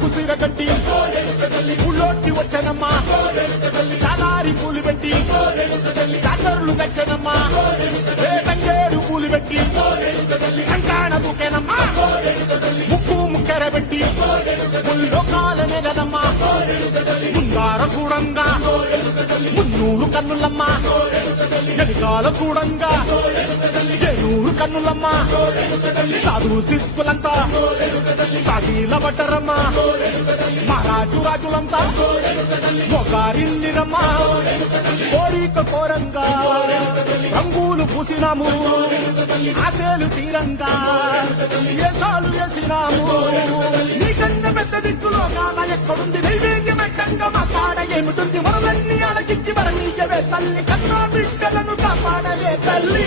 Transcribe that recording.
కుసిరగట్టి ఊళ్ళోకి వచ్చనమ్మా చాలారి పూలు పెట్టి జాతరలు తెచ్చనమ్మా తంగేడు పూలు పెట్టి కంకాణ దూకేనమ్మా ముక్కు ముక్కెర పెట్టి ముల్లోకాల నెగదమ్మా ముంగార కూడంగా మున్నూరు కన్నులమ్మా ఎదిగాల కూడంగా ఏనూరు కన్నులమ్మా సాధు శిస్తులంతా సాగిల బట్టరమ్మా మహారాజు రాజులంతా మొగారిల్లిరమ్మా కోరిక కోరంగా రంగులు పూసినాము ఆశలు తీరంగా ఏసాలు వేసినాము నీకన్నా పెద్ద దిక్కులో కాన ఎక్కడుంది నైవేద్యం ఎట్టంగా మా కాడ ఏమిటుంది మనలన్నీ అడగిచ్చి మరణీయవే తల్లి కన్నా బిడ్డలను కాపాడవే తల్లి